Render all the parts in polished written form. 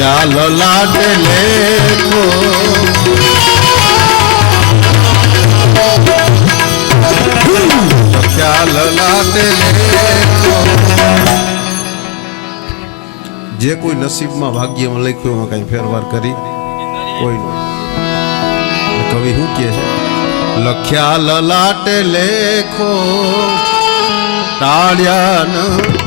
ખ્યાલ લાટે લેખો ખ્યાલ લાટે લેખો જે કોઈ નસીબમાં ભાગ્યમાં લખ્યું એમાં કઈ ફેરફાર કરી કોઈ કવિ શું કહે છે લખ્યા લલાટે લેખો ટાળ્યા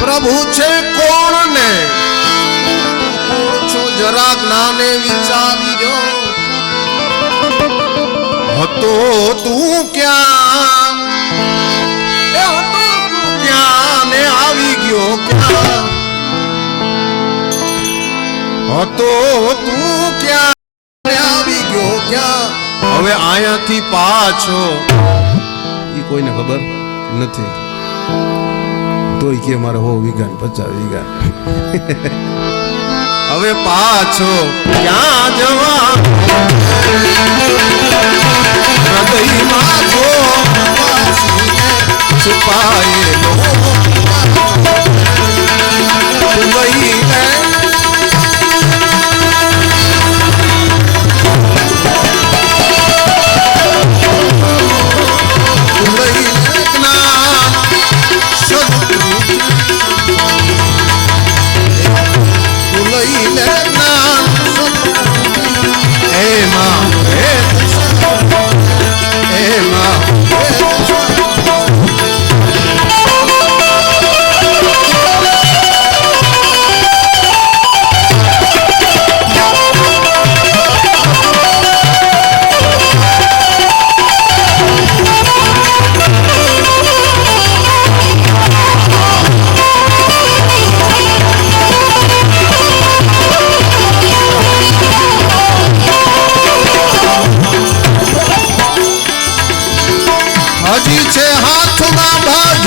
પ્રભુ છે કોણ ને છો જરા જ્ઞાને વિચારજો હતો તું ક્યાં એ હતો તું ક્યાં ને આવી ગયો ક્યાં હતો તું ક્યાં ને આવી ગયો ક્યાં હવે આયાથી પાછો ઈ કોઈને ખબર નથી તોય કે મારે 100 વીઘા 50 વીઘા હવે પાછો ક્યાં જવા હૃદયમાં જો છુપાયેલો વહી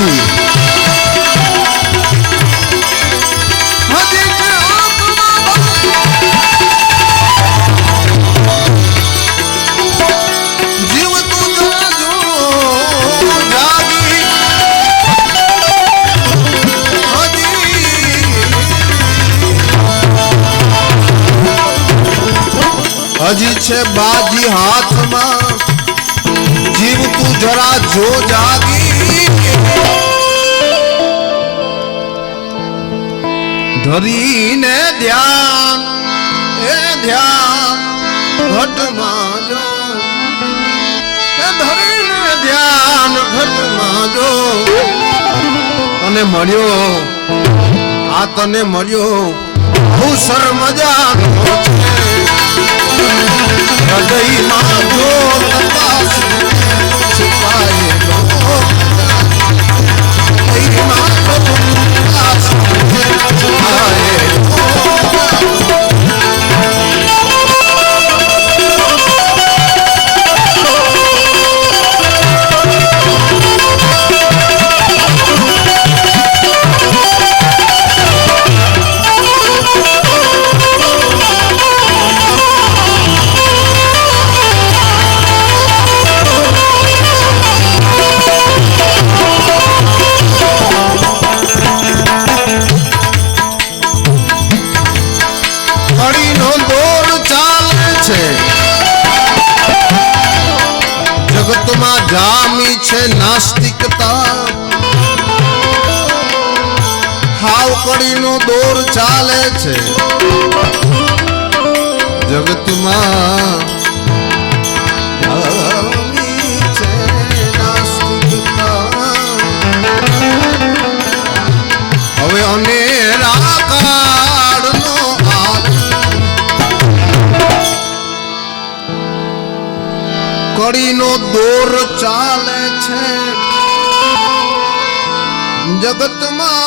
હજી હજી છે બાજી હાથમાં જીવ તું જરા જો જાગી ધરીને ધ્યાન એ ધ્યાન ઘટમાં જો ધરીને ધ્યાન ઘટમાં જો તને મળ્યો આ તને મળ્યો હું શર્મજાનો છે હૃદયમાં જો તપાસ છુપાયેલો હૃદયમાં જો તપાસ છુપાયેલો જગતમાં જામી છે નાસ્તિકતા હાવ કડીનો દોર ચાલે છે જગતમાં જામી છે નાસ્તિકતા હવે અનેરા કાળનો કડીનો દોર ચાલે છે જગતમાં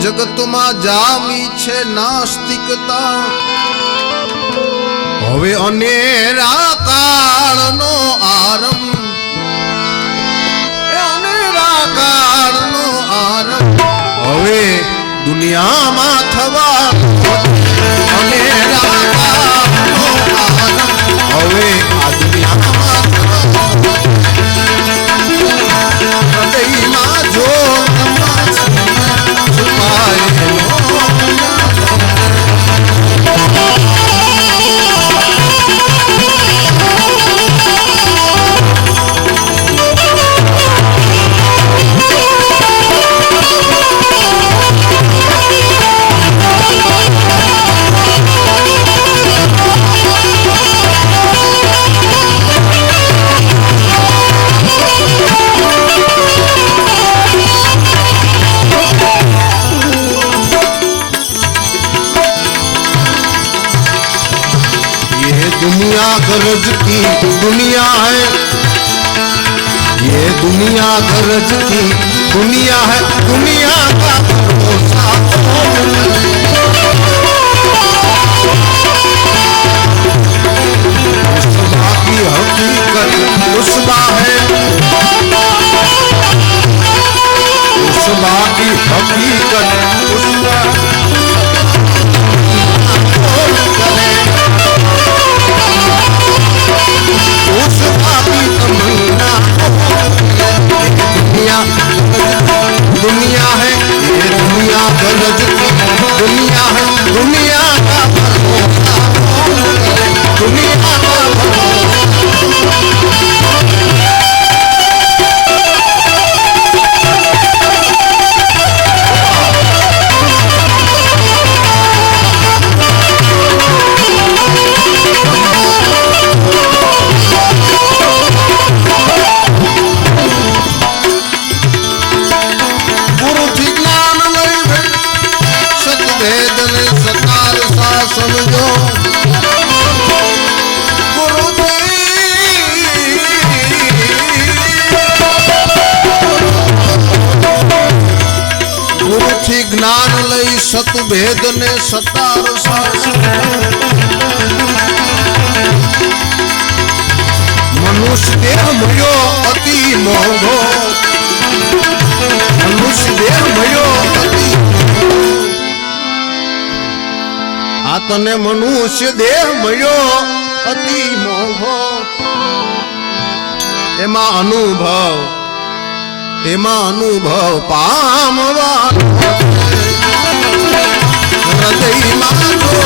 જગતમાં જામી છે નાસ્તિકતા હવે અનેરા કાળનો આરંભ અનેરા કાળનો આરંભ હવે દુનિયામાં થવા અનેરા કાળનો આરંભ હવે આ દુનિયામાં હૃદયમાં જો તપાસ છુપાયેલો दुनिया गरज की दुनिया है ये दुनिया गरज की दुनिया है दुनिया का भरोसा उसबा की हकीकत उसबा है उसबा की हकीकत उसबा दुनिया है ये दुनिया गरज की दुनिया है दुनिया का भरोसा दुनिया का જ્ઞાન લઈ સત ભેદ ને સતાર શાસન મનુષ્ય દેહ મળ્યો અતિ મોંઘો, મનુષ્ય દેહ મળ્યો અતિ મોંઘો. આ તને મનુષ્ય દેહ મળ્યો અતિ મોંઘો. એમાં અનુભવ પામવાનો હૃદયમાં તો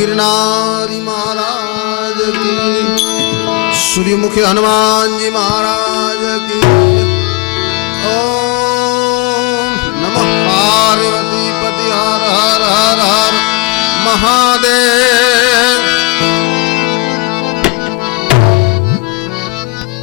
गिरनारी महाराज की, सूर्यमुखी हनुमान जी महाराज की. ओम नमः पार्वती पति हर हर हर हर महादेव.